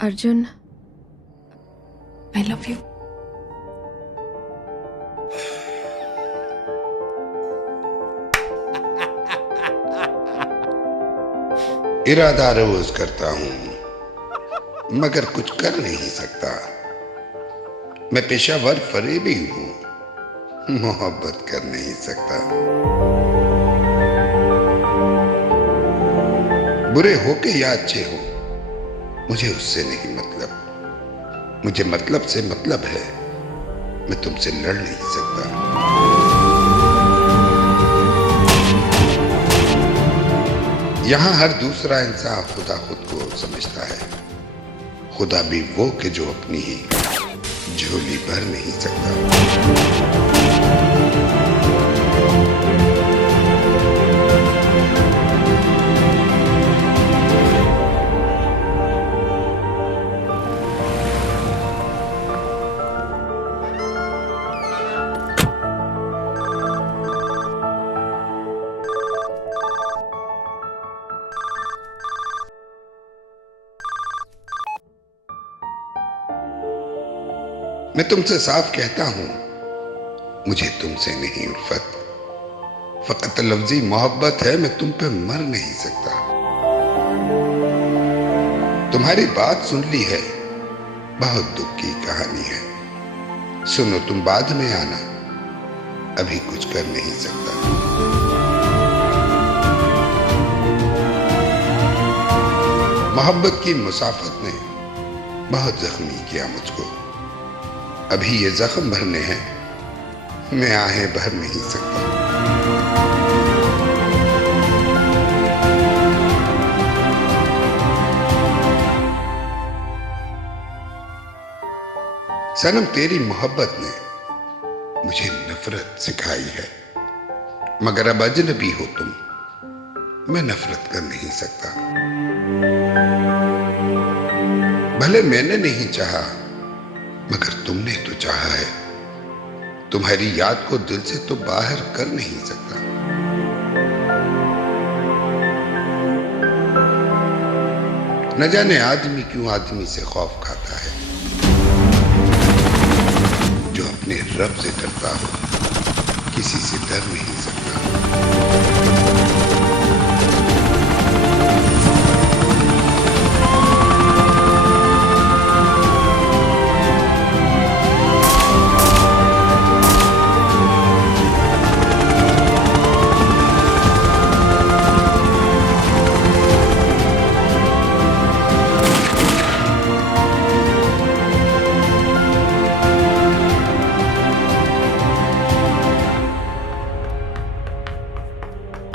Arjun, I love you. इरादा रोज करता हूं मगर कुछ कर नहीं सकता। मैं पेशावर फरेबी हूं, मोहब्बत कर नहीं सकता। बुरे हो के या अच्छे हो, मुझे उससे नहीं मतलब। मुझे मतलब से मतलब है, मैं तुमसे लड़ नहीं सकता। यहां हर दूसरा इंसान खुदा खुद को समझता है। खुदा भी वो के जो अपनी ही झोली भर नहीं सकता। मैं तुमसे साफ कहता हूं, मुझे तुमसे नहीं उल्फत। फकत लफ्जी मोहब्बत है, मैं तुम पे मर नहीं सकता। तुम्हारी बात सुन ली है, बहुत दुख की कहानी है। सुनो तुम बाद में आना, अभी कुछ कर नहीं सकता। मोहब्बत की मुसाफत ने बहुत जख्मी किया मुझको। अभी ये जख्म भरने हैं, मैं आहें भर नहीं सकता। सनम तेरी मोहब्बत ने मुझे नफरत सिखाई है, मगर अब अजनबी हो तुम, मैं नफरत कर नहीं सकता। भले मैंने नहीं चाहा, मगर तुमने तो चाहा है। तुम्हारी याद को दिल से तो बाहर कर नहीं सकता। न जाने आदमी क्यों आदमी से खौफ खाता है। जो अपने रब से डरता हो, किसी से डर नहीं सकता।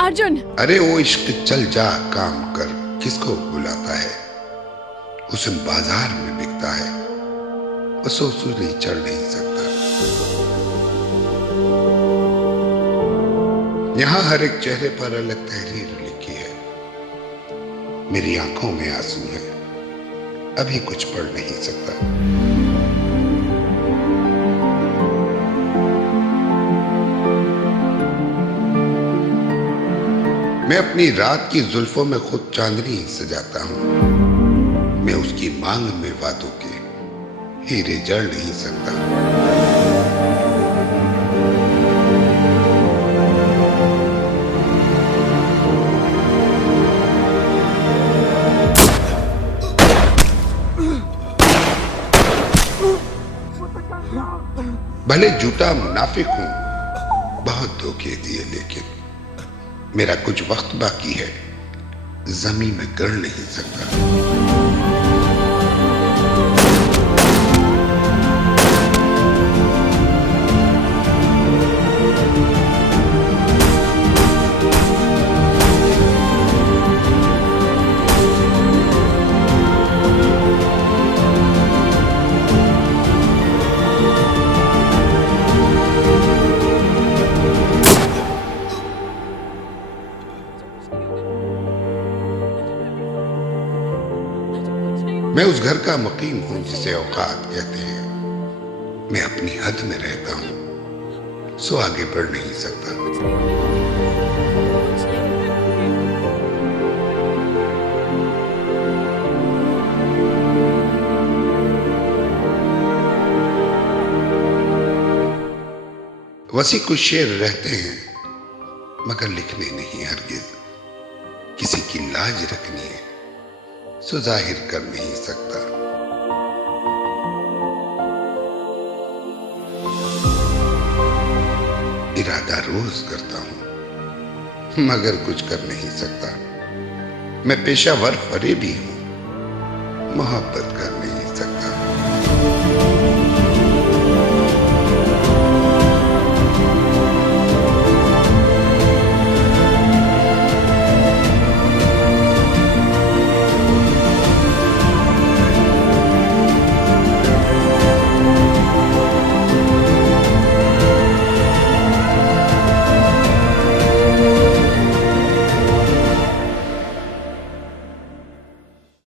अर्जुन! अरे वो इश्क चल जा काम कर किसको बुलाता है। हुस्न बाजार में बिकता है, वो सूली चढ़ नहीं सकता। यहां हर एक चेहरे पर अलग तहरीर लिखी है। मेरी आंखों में आंसू है, अभी कुछ पढ़ नहीं सकता। मैं अपनी रात की जुल्फों में खुद चांदनी सजाता हूं। मैं उसकी मांग में वादों के हीरे जड़ नहीं सकता। भले झूठा मुनाफिक हूं, बहुत धोखे दिए, लेकिन मेरा कुछ वक्त बाकी है, जमीन में गड़ नहीं सकता। मैं उस घर का मुकीम हूं जिसे औकात कहते हैं। मैं अपनी हद में रहता हूं, सो आगे बढ़ नहीं सकता। वसी कुछ शेर रहते हैं मगर लिखने नहीं हरगिज। किसी की लाज रखनी है सो जाहिर कर नहीं सकता। इरादा रोज करता हूं मगर कुछ कर नहीं सकता। मैं पेशावर फरेबी हूं, मोहब्बत कर नहीं